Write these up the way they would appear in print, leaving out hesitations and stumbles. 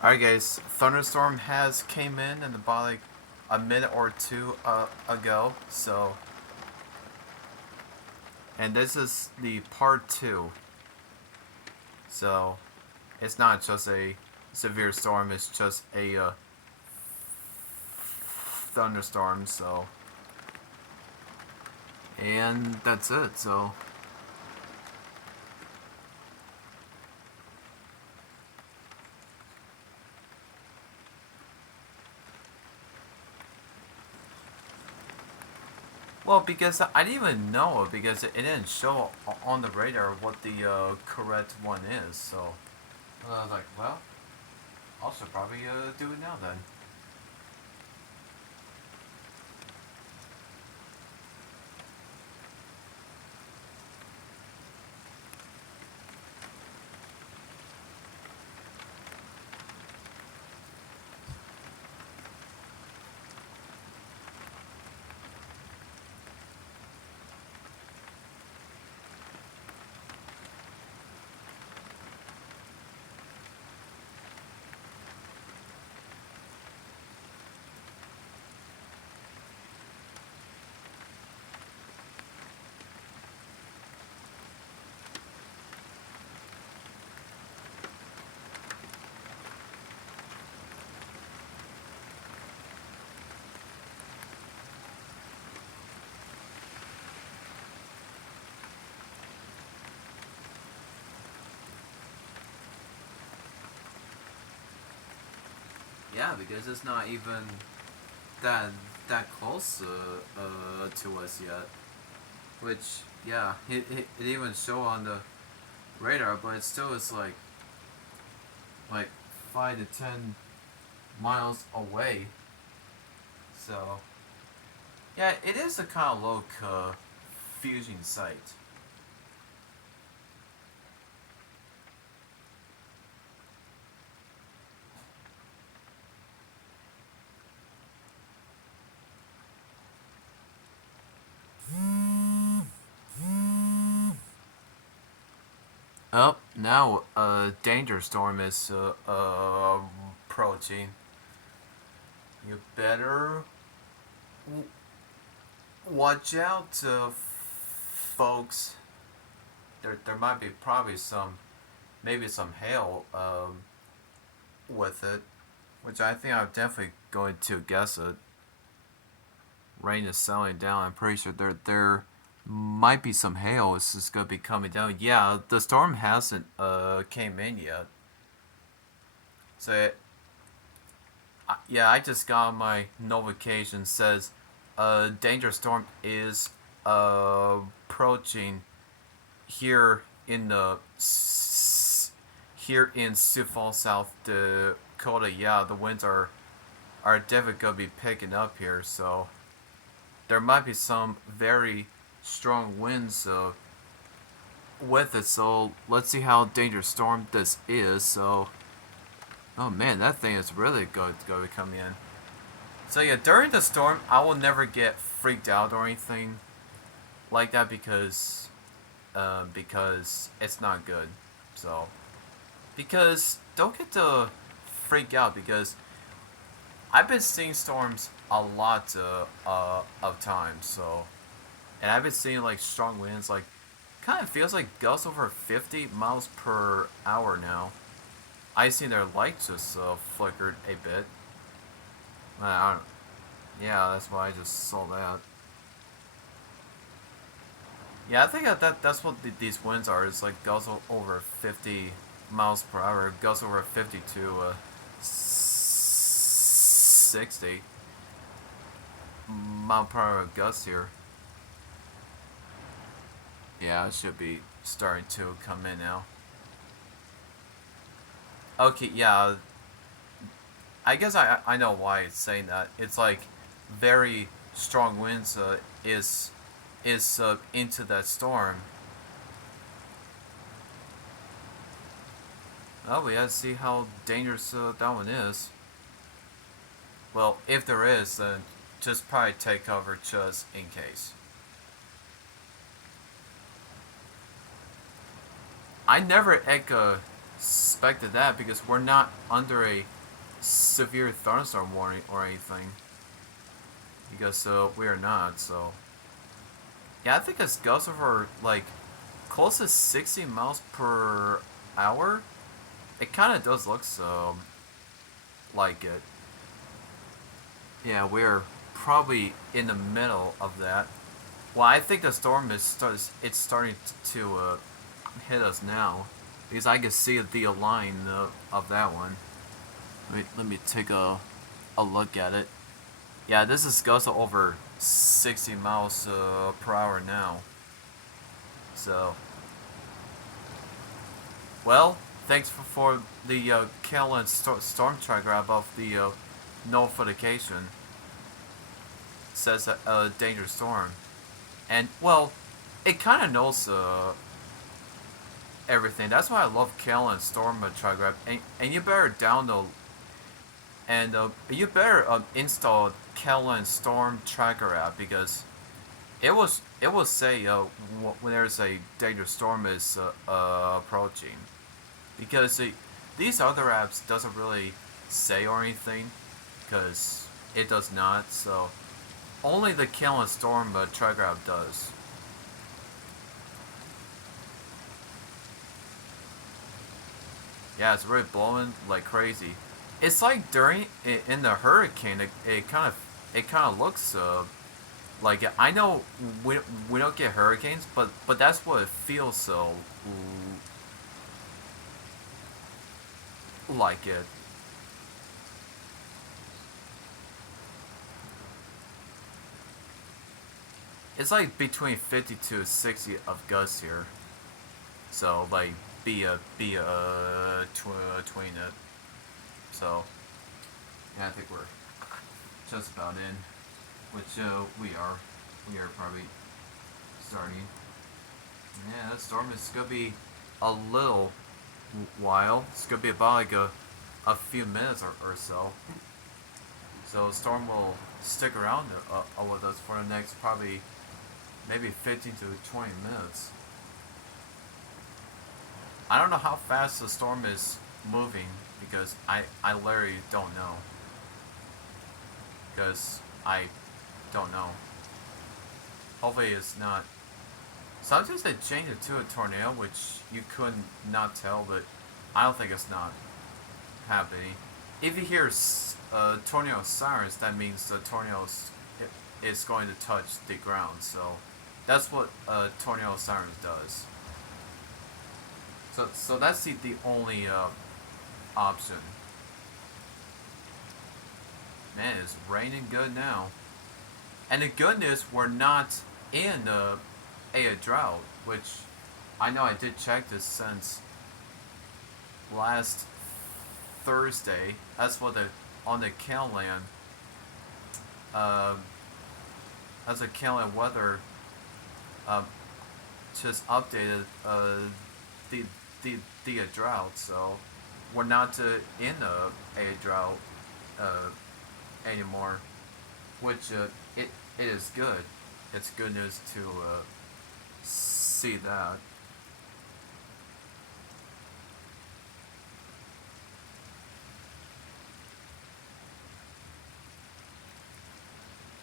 Alright guys, thunderstorm has came in about like a minute or two ago, so and this is the part 2. So it's not just a severe storm, it's just a thunderstorm, so and that's it. So well, because I didn't even know it because it didn't show on the radar what the correct one is. So I was like, well, I should probably do it now then. Yeah, because it's not even that close to us yet. Which, yeah, it even show on the radar, but it still is like 5 to 10 miles away. So yeah, it is a kind of low fusion site. Oh, now a danger storm is approaching. You better watch out, folks. There might be probably maybe some hail with it, which I think I'm definitely going to guess it. Rain is settling down. I'm pretty sure there might be some hail. It's just gonna be coming down. Yeah, the storm hasn't came in yet. So yeah, I just got my notification says danger storm is approaching here in the here in Sioux Falls, South Dakota. Yeah, the winds are definitely gonna be picking up here. So there might be some very strong winds with it. So let's see how dangerous storm this is. So oh man, that thing is really going to come in. So yeah, during the storm, I will never get freaked out or anything like that because it's not good. So because don't get to freak out because I've been seeing storms a lot of times. So and I've been seeing like strong winds, like kind of feels like gusts over 50 miles per hour now. I seen their lights just flickered a bit. I don't, yeah, that's why I just saw that. Yeah, I think that's what these winds are. It's like gusts over 50 miles per hour, gusts over 50 to 60 mile per hour gusts here. Yeah, it should be starting to come in now. Okay, yeah, I guess I know why it's saying that. It's like very strong winds is into that storm. Oh, we gotta see how dangerous that one is. Well, if there is, then just probably take cover just in case. I never echo expected that because we're not under a severe thunderstorm warning or anything. Because we are not. So yeah, I think it's gusts over like close to 60 miles per hour. It kind of does look so like it. Yeah, we're probably in the middle of that. Well, I think the storm it's starting to hit us now because I can see the line of that one. Let me take a look at it. Yeah, this is gusts over 60 miles per hour now. So, well, thanks for the Kalen storm tracker above the notification. Says a dangerous storm, and well, it kind of knows everything. That's why I love Kalen storm tracker, and you better download and you better install Kalen storm tracker app because it will say when there's a dangerous storm is approaching because these other apps doesn't really say or anything because it does not. So only the Kill and Storm tracker app does. Yeah, it's really blowing like crazy. It's like during in the hurricane, it kind of looks like I know we don't get hurricanes, but that's what it feels so like it. It's like between 50 to 60 of gusts here. So like be a between it. So yeah, I think we're just about in, which we are probably starting. Yeah, that storm is gonna be a little while. It's gonna be about like a few minutes or so. So the storm will stick around with us for the next probably maybe 15 to 20 minutes. I don't know how fast the storm is moving because I literally don't know. Because I don't know. Hopefully it's not. Sometimes they change it to a tornado, which you could not tell, but I don't think it's not happening. If you hear tornado sirens, that means the tornado is going to touch the ground. So that's what a tornado siren does. So that's the only option. Man, it's raining good now. And the good news, we're not in a drought, which I know I did check this since last Thursday. That's what the on the Caneland, uh, as a Caneland weather uh, just updated the the drought. So we're not in a drought uh, anymore, which it is good. It's good news to see that.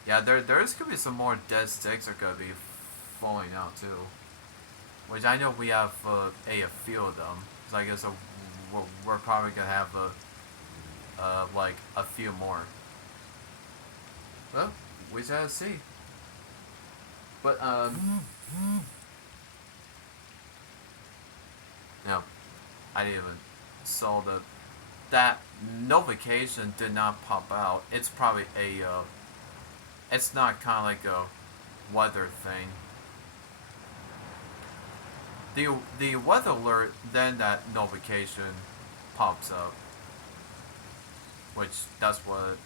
Yeah, there's gonna be some more dead sticks are gonna be falling out too, which I know we have a few of them. So I guess we're probably gonna have like a few more. Well, we shall see. But no, I didn't even saw that notification did not pop out. It's probably it's not kind of like a weather thing. The weather alert, then that notification pops up, which that's what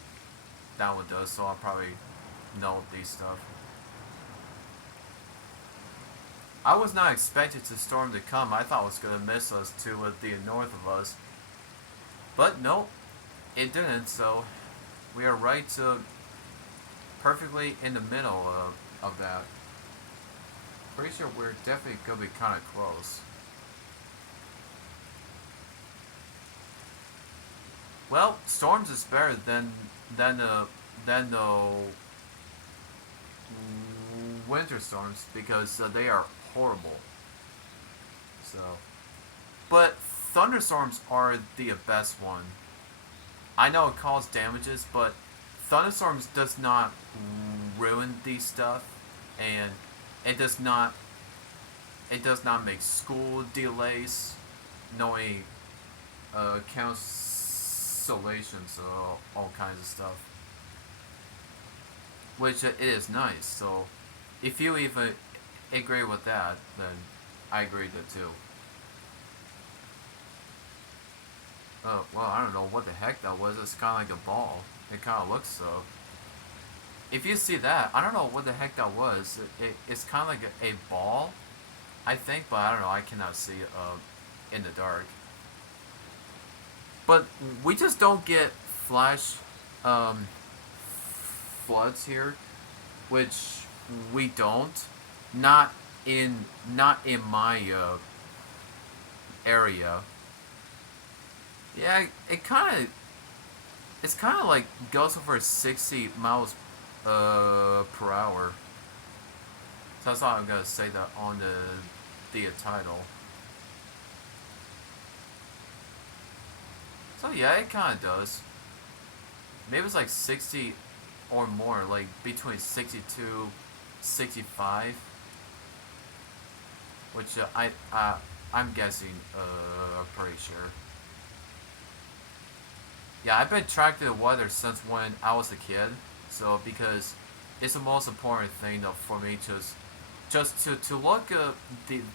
that one does. So I'll probably know these stuff. I was not expecting the storm to come. I thought it was gonna miss us to the north of us, but no, it didn't. So we are right perfectly in the middle of that. Pretty sure we're definitely gonna be kind of close. Well, storms is better than the winter storms because they are horrible. So, but thunderstorms are the best one. I know it causes damages, but thunderstorms does not ruin these stuff, and it does not it does not make school delays, no any cancellations, all kinds of stuff, which it is nice. So if you even agree with that, then I agree with it too. Well, I don't know what the heck that was. It's kind of like a ball. It kind of looks so. If you see that, I don't know what the heck that was. It's kind of like a ball, I think, but I don't know. I cannot see it in the dark. But we just don't get flash um, floods here, which we don't. Not not in my area. Yeah, it's kind of like goes over 60 miles per hour. So that's all I'm gonna say that on the title. So yeah, it kind of does. Maybe it's like 60 or more, like between 62, 65, which I'm guessing pretty sure. Yeah, I've been tracking the weather since when I was a kid. So because it's the most important thing though for me just to look at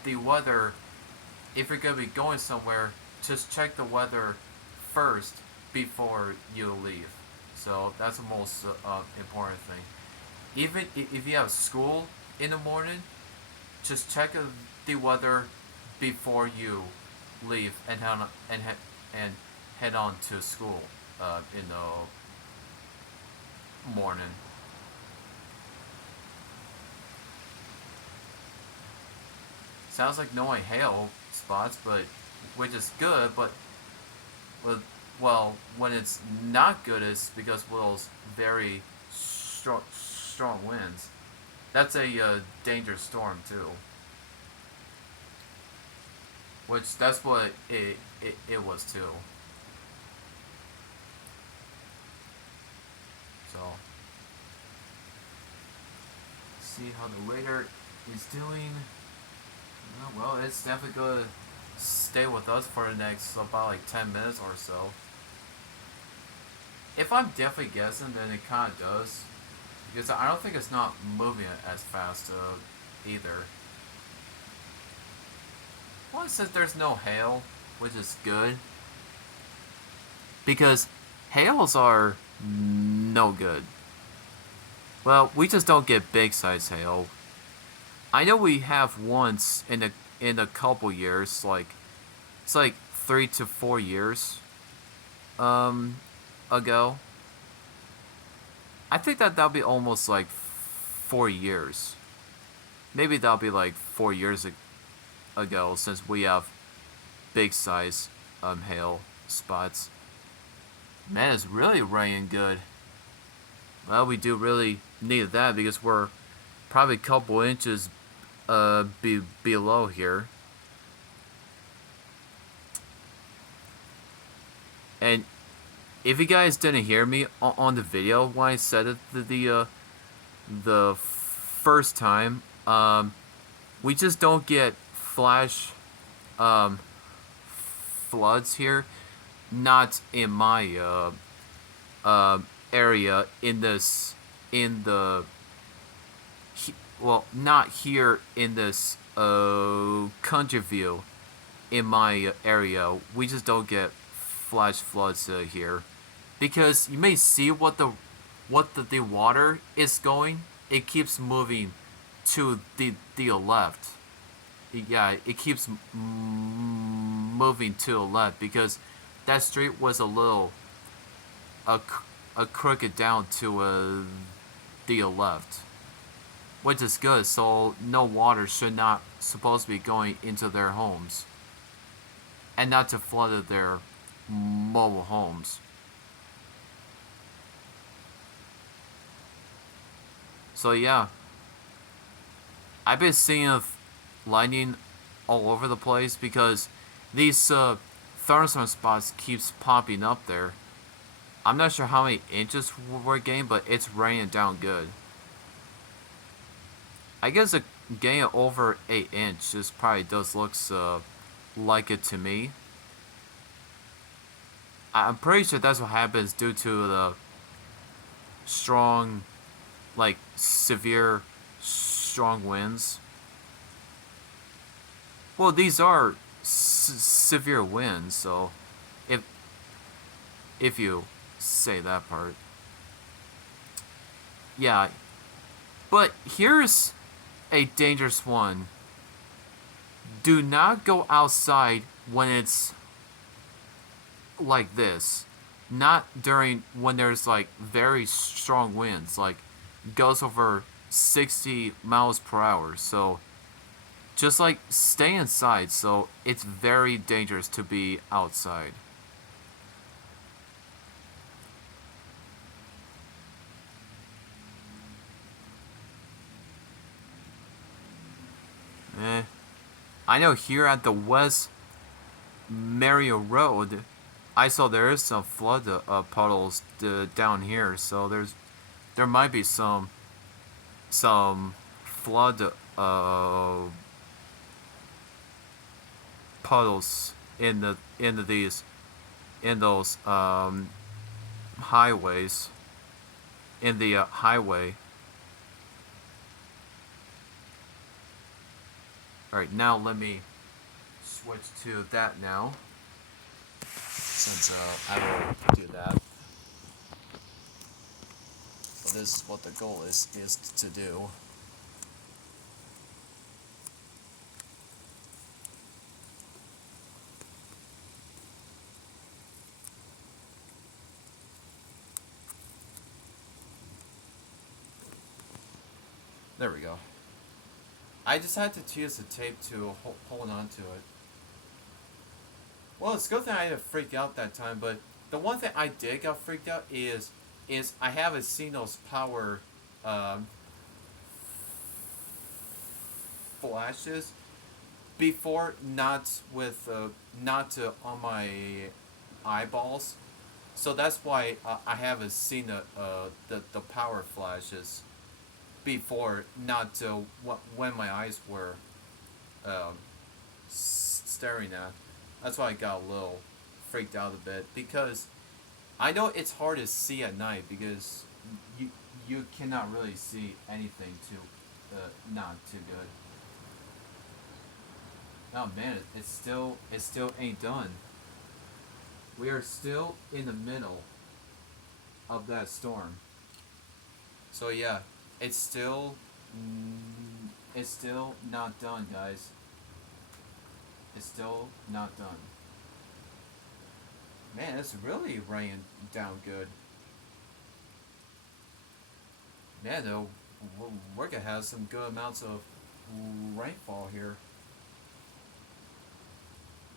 the weather. If you're gonna be going somewhere, just check the weather first before you leave. So that's the most important thing. Even if you have school in the morning, just check the weather before you leave and head on to school in the morning. Sounds like no hail spots, but which is good. But with, well, when it's not good, it's because Will's very strong winds. That's a dangerous storm too. Which that's what it was too. So see how the radar is doing. Well, it's definitely gonna stay with us for the next about like 10 minutes or so. If I'm definitely guessing, then it kind of does. Because I don't think it's not moving as fast either. Well, it says there's no hail, which is good. Because hails are no good. Well, we just don't get big size hail. I know we have once in a couple years, like it's like 3 to 4 years um ago. I think that'll be almost like 4 years. Maybe that'll be like 4 years ago since we have big size hail spots. Man, it's really raining good. Well, we do really need that because we're probably a couple inches below here. And if you guys didn't hear me on the video when I said it the first time, we just don't get flash um, floods here. Not in my area in the well, not here in this country view in my area. We just don't get flash floods here because you may see what the water is going. It keeps moving to the left. Yeah, it keeps moving to the left because that street was a little a, a crooked down to the left, which is good. So no water should not supposed to be going into their homes, and not to flood their mobile homes. So yeah, I've been seeing lightning all over the place because these thunderstorm spots keeps popping up there. I'm not sure how many inches we're getting, but it's raining down good. I guess a getting over 8 inches probably does looks like it to me. I'm pretty sure that's what happens due to the strong, like severe, strong winds. Well, these are severe winds, so if if you say that part, yeah. But here's a dangerous one. Do not go outside when it's like this. Not during when there's like very strong winds, like goes over 60 miles per hour. So just like stay inside. So it's very dangerous to be outside. Eh. I know here at the West Mario Road, I saw there is some flood puddles down here. So there might be some flood puddles in these in those highways in the highway. All right, now let me switch to that now since I will do that. But this is what the goal is to do. There we go. I just had to use the tape to hold on to it. Well, it's a good thing I didn't freak out that time, but the one thing I did got freaked out is I haven't seen those power um, flashes before, not with not on my eyeballs. So that's why I haven't seen the power flashes before, not when my eyes were um, staring at. That's why I got a little freaked out a bit because I know it's hard to see at night because you you cannot really see anything too not too good. Oh man, it still ain't done. We are still in the middle of that storm. So yeah, it's still it's still not done, guys. It's still not done. Man, it's really raining down good. Man, though, we're gonna have some good amounts of rainfall here.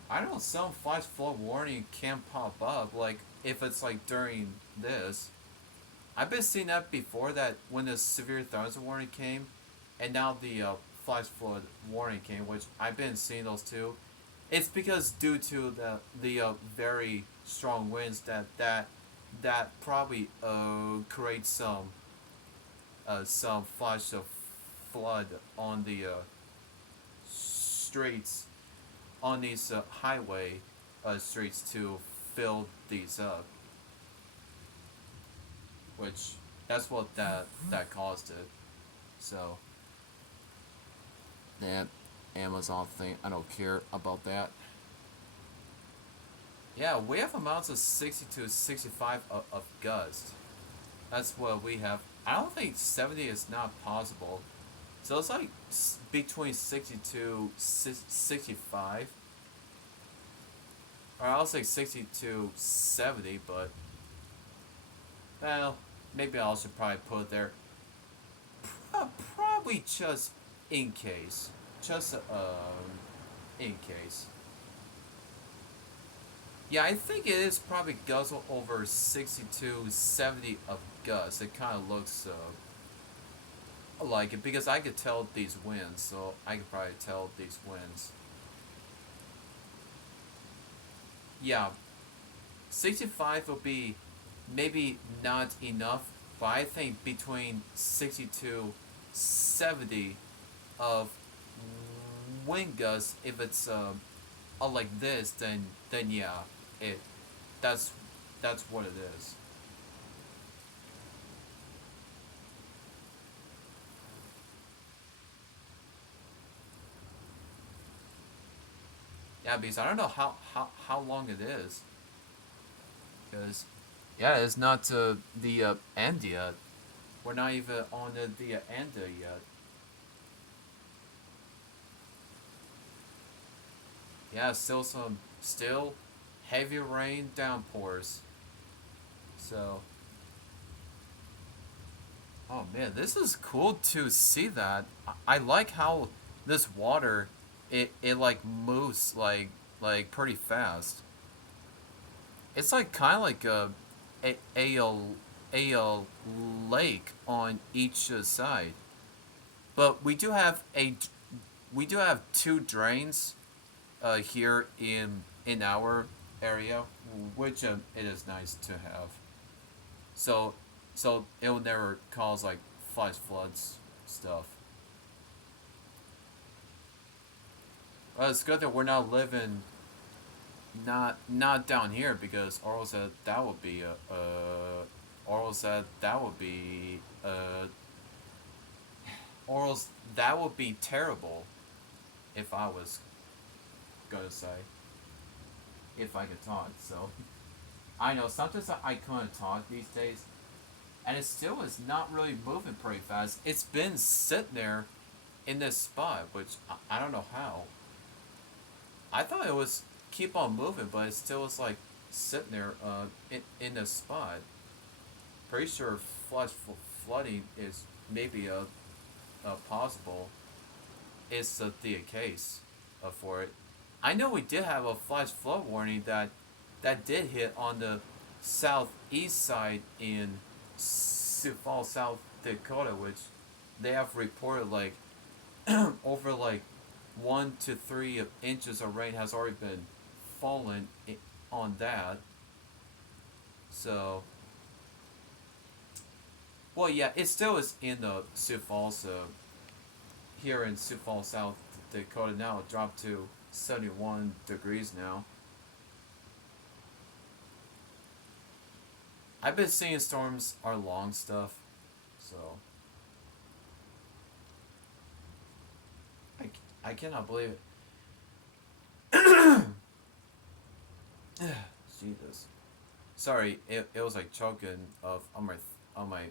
I don't know, some flash flood warning can pop up, like if it's like during this. I've been seeing that before, that when the severe thunderstorm warning came, and now the flash flood warning came, which I've been seeing those too. It's because due to the very strong winds that probably creates some flash of flood on the streets, on these highway streets to fill these up, which that's what that caused it. So that Amazon thing, I don't care about that. Yeah, we have amounts of 60 to 65 of gust. That's what we have. I don't think 70 is not possible. So it's like between 60 to 65. Or I'll say 60 to 70, but well, maybe I should probably put it there. Probably just in case. Just in case. Yeah, I think it is probably gusts over 60 to 70 of gusts. It kind of looks like it because I could tell these winds, so I could probably tell these winds. Yeah, 65 will be maybe not enough, but I think between 60 to 70 of wind gusts, if it's like this, then yeah, it that's that's what it is. Yeah, because I don't know how long it is, because yeah, it's not the end yet. We're not even on the end yet. Yeah, still heavy rain downpours. So, oh man, this is cool to see that. I like how this water, it like moves like pretty fast. It's like kind of like a a lake on each side. But we do have two drains here in our area, which it is nice to have. So it will never cause like flash floods stuff. Well, it's good that we're not living not down here because Oral said that would be Oral said that would be Oral's that would be terrible if I was gonna say if I could talk. So I know sometimes I couldn't talk these days, and it still is not really moving pretty fast. It's been sitting there in this spot, which I don't know how. I thought it was keep on moving, but it still was like sitting there in this spot. Pretty sure flooding is maybe a possible. It's the case for it. I know we did have a flash flood warning that did hit on the southeast side in Sioux Falls, South Dakota, which they have reported like over like 1 to 3 inches of rain has already been fallen on that. So, well, yeah, it still is in the Sioux Falls. Here in Sioux Falls, South Dakota, now it dropped to 71 degrees now. I've been seeing storms are long stuff, so I, I cannot believe it. Jesus. Sorry, it was like choking of on my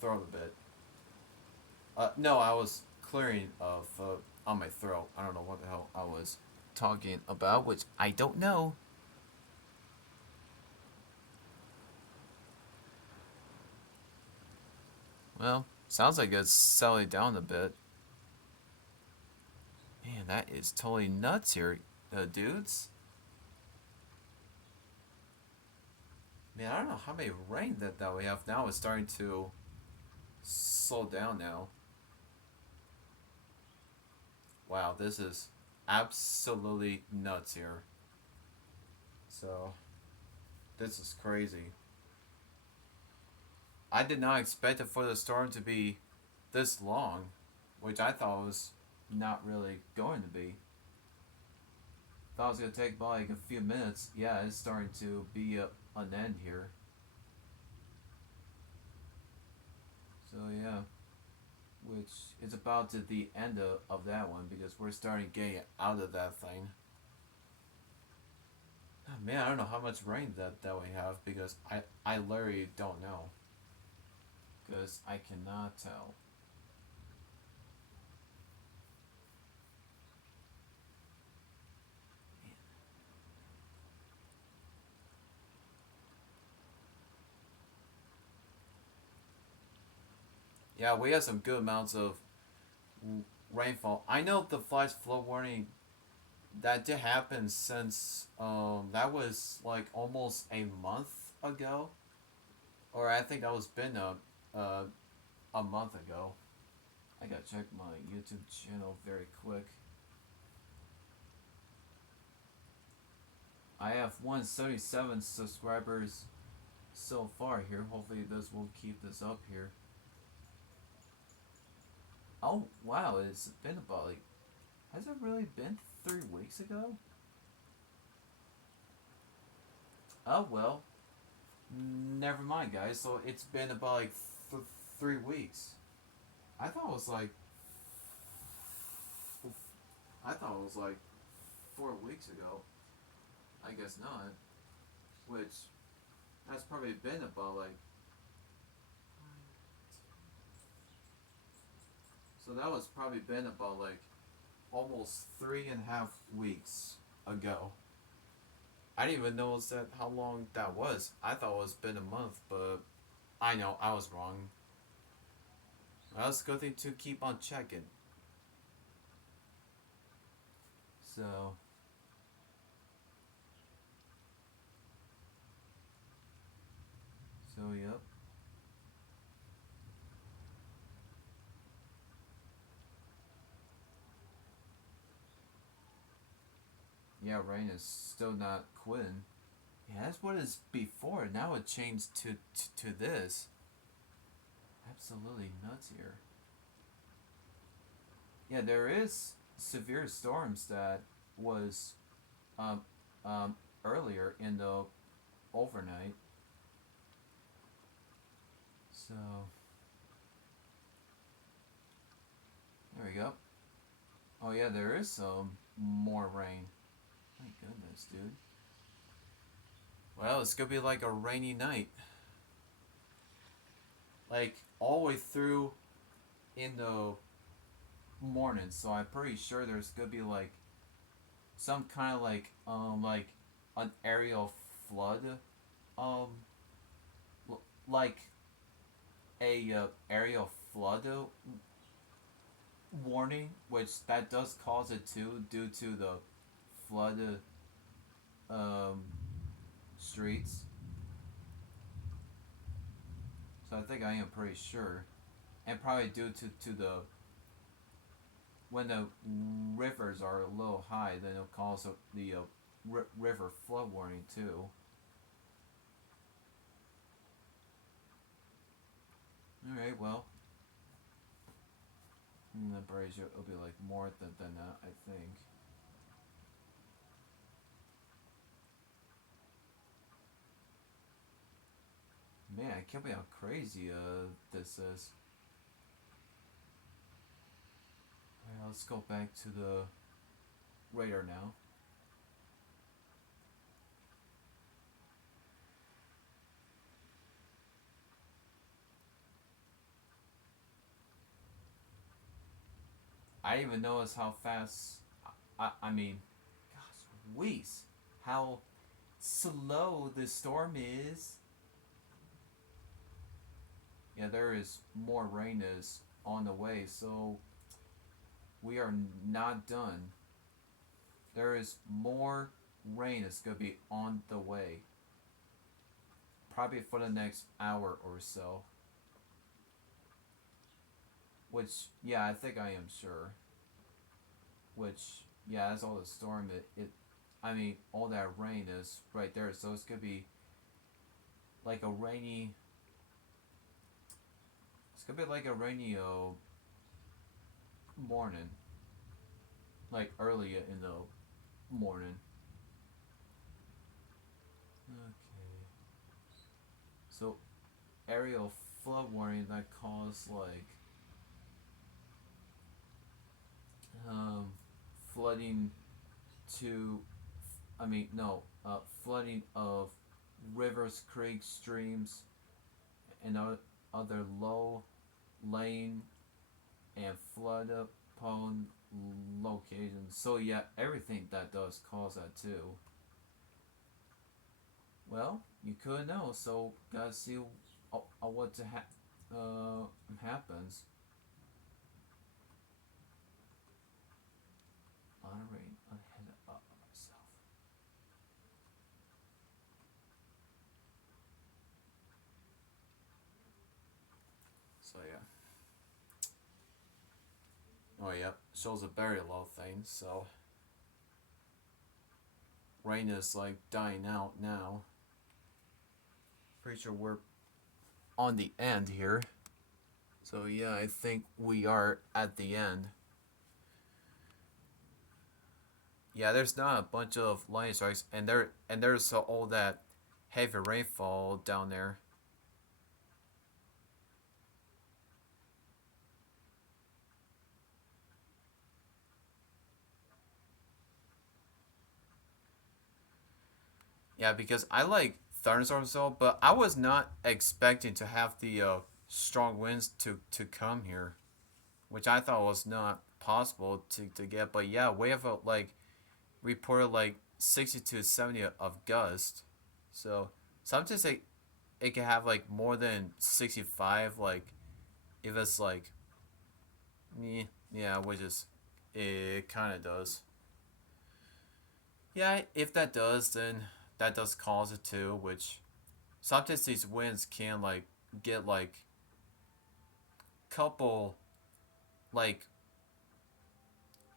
throat a bit. No, I was clearing of on my throat. I don't know what the hell I was talking about, which I don't know. Well, sounds like it's settling down a bit. Man, that is totally nuts here, dudes. Man, I don't know how many rain that we have now. It's starting to slow down now. Wow, this is absolutely nuts here. So, this is crazy. I did not expect it for the storm to be this long, which I thought was not really going to be. Thought it was gonna take about like a few minutes. Yeah, it's starting to be an end here. So yeah, which is about to the end of that one because we're starting getting out of that thing. Oh, man, I don't know how much rain that we have because I literally don't know because I cannot tell. Yeah, we have some good amounts of rainfall. I know the flash flood warning that did happen since that was like almost a month ago, or I think that was been a month ago. I gotta check my YouTube channel very quick. I have 177 subscribers so far here. Hopefully this will keep this up here. Oh wow, it's been about like, has it really been 3 weeks ago? Oh well, never mind, guys. So it's been about like 3 weeks. I thought it was like, I thought it was like 4 weeks ago. I guess not. Which that's probably been about like, so that was probably been about like almost 3.5 weeks ago. I didn't even notice that how long that was. I thought it was been a month, but I know I was wrong. Well, it's a good thing to keep on checking. So yep. Yeah, rain is still not quitting. Yeah, that's what it's before. Now it changed to this. Absolutely nuts here. Yeah, there is severe storms that was um, earlier in the overnight. So there we go. Oh yeah, there is some more rain. My goodness, dude. Well, it's gonna be like a rainy night. Like all the way through in the morning. So I'm pretty sure there's gonna be like some kind of like an aerial flood, um like a aerial flood warning, which that does cause it too due to the flood um streets. So I think I am pretty sure, and probably due to the when the rivers are a little high, then it'll cause the river flood warning too. All right, well, I'm pretty sure it'll be like more than that. I think. Man, I can't believe how crazy this is. Alright, let's go back to the radar now. I didn't even notice how fast. I mean, gosh, Weiss, how slow the storm is. Yeah, there is more rain is on the way, so we are not done. There is more rain that's gonna be on the way. Probably for the next hour or so. Which, yeah, I think I am sure. Which, yeah, that's all the storm. I mean, all that rain is right there. So it's gonna be like a rainy. It's gonna be like a rainy morning. Like early in the morning. Okay. So, aerial flood warning that caused like um, flooding to, I mean, no, flooding of rivers, creeks, streams, and other low laying and flood prone locations. So yeah, everything that does cause that too. Well, you could know, so gotta see what happens. Honoring ahead of myself. So yeah. Oh yeah, shows a very low thing. So rain is like dying out now. Pretty sure we're on the end here. So yeah, I think we are at the end. Yeah, there's not a bunch of lightning strikes, and there's all that heavy rainfall down there. Yeah, because I like thunderstorms though, but I was not expecting to have the strong winds to come here, which I thought was not possible to get. But yeah, we have like reported like 60 to 70 of gust, so sometimes it can have like more than 65. Like if it's like, yeah, which is it kind of does. Yeah, if that does, then that does cause it too, which sometimes these winds can like get like couple like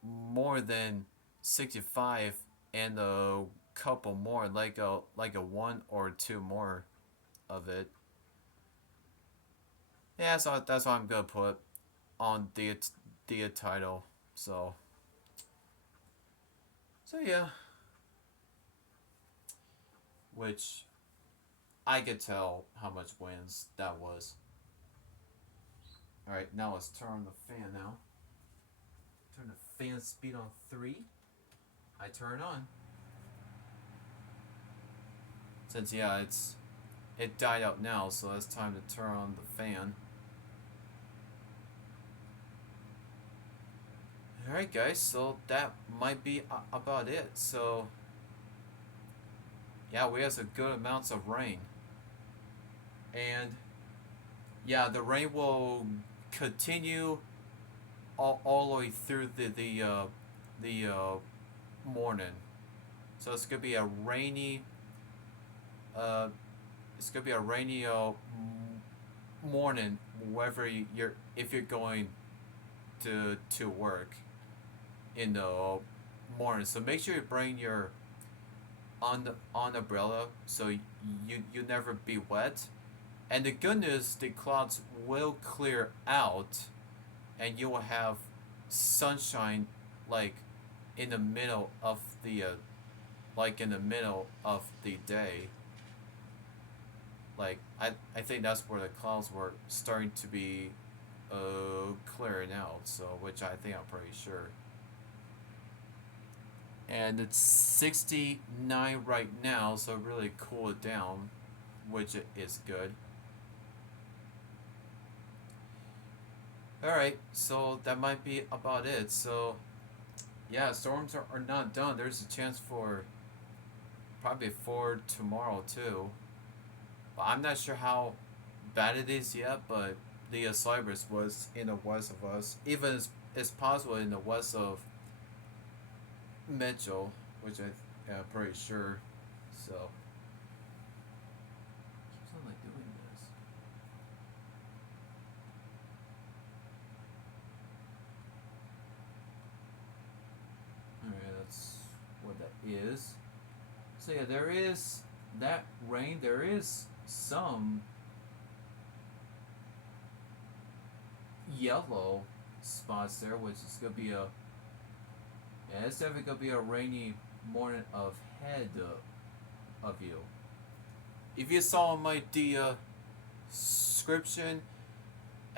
more than 65 and a couple more like a one or two more of it. Yeah, so that's what I'm gonna put on the title. So yeah, which I could tell how much winds that was. All right, now let's turn on the fan now. Turn the fan speed on 3. I turn on. Since yeah, it died out now, so it's time to turn on the fan. Alright guys, so that might be about it. So yeah, we have some good amounts of rain. And yeah, the rain will continue all the way through the morning. So uh it's gonna be a rainy morning wherever you're if you're going to work in the morning. So make sure you bring your on umbrella so you never be wet. And the good news, the clouds will clear out, and you will have sunshine like in the middle of the day. Like I think that's where the clouds were starting to be clearing out. So which I think I'm pretty sure. And it's 69 right now, so really cool it down, which is good. Alright, so that might be about it. So, yeah, storms are not done. There's a chance for probably for tomorrow, too. But I'm not sure how bad it is yet, but the Cyprus was in the west of us. Even it's possible in the west of Mitchell, which I'm pretty sure. So, keeps on like doing this. Alright, that's what that is. So yeah, there is that rain. There is some yellow spots there, which is gonna be a yeah, it's definitely gonna be a rainy morning ahead of you. If you saw my description,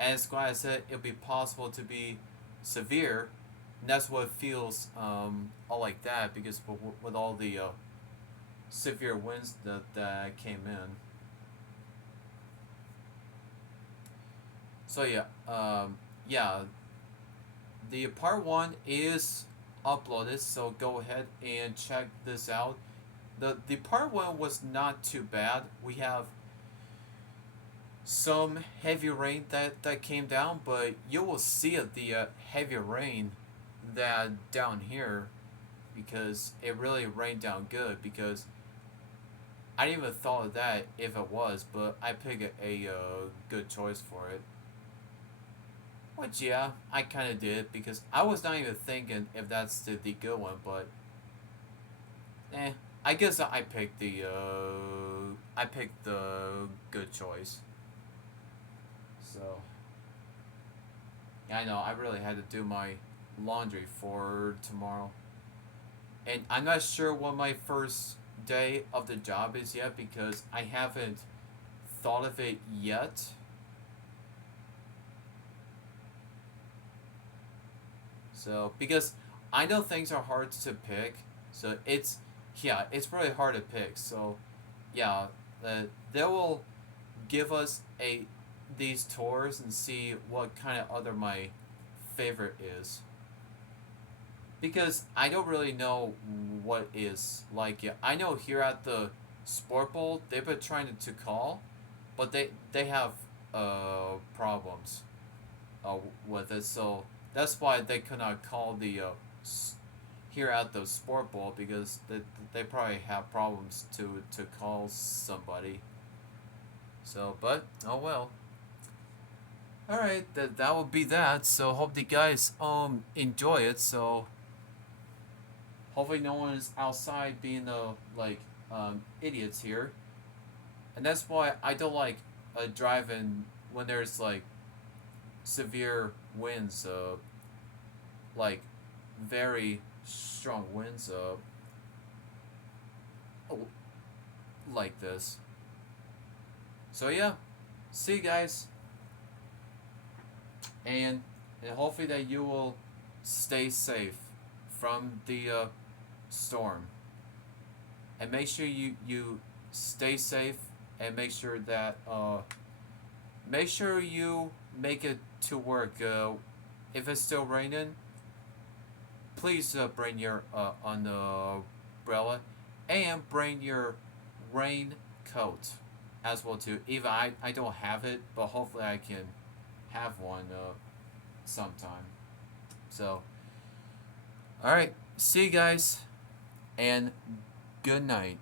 as I said, it'll be possible to be severe. And that's what it feels all like that because with all the severe winds that came in. So yeah, the part one is uploaded. So go ahead and check this out. The part one was not too bad. We have some heavy rain that came down, but you will see the heavy rain that down here because it really rained down good because I didn't even thought of that if it was, but I picked a good choice for it. Which yeah, I kind of did because I was not even thinking if that's the good one, but eh, I guess I picked the good choice. So yeah, I know I really had to do my laundry for tomorrow, and I'm not sure what my first day of the job is yet because I haven't thought of it yet. So because I know things are hard to pick, so it's really hard to pick. So yeah, they will give us a these tours and see what kind of other my favorite is because I don't really know what is like yet. I know here at the Sport Bowl they've been trying to call, but they have problems with it, so that's why they could not call the here at the Sport Bowl because they probably have problems to call somebody. So, but oh well. All right, that will be that. So hope the guys enjoy it. So hopefully no one is outside being like idiots here, and that's why I don't like driving when there's like severe winds. Like very strong winds. Like this. So yeah, see you guys, and hopefully that you will stay safe from the storm, and make sure you stay safe, and make sure you make it to work. If it's still raining, please bring your umbrella, and bring your raincoat as well too. Even I don't have it, but hopefully I can have one sometime. So, all right, see you guys, and good night.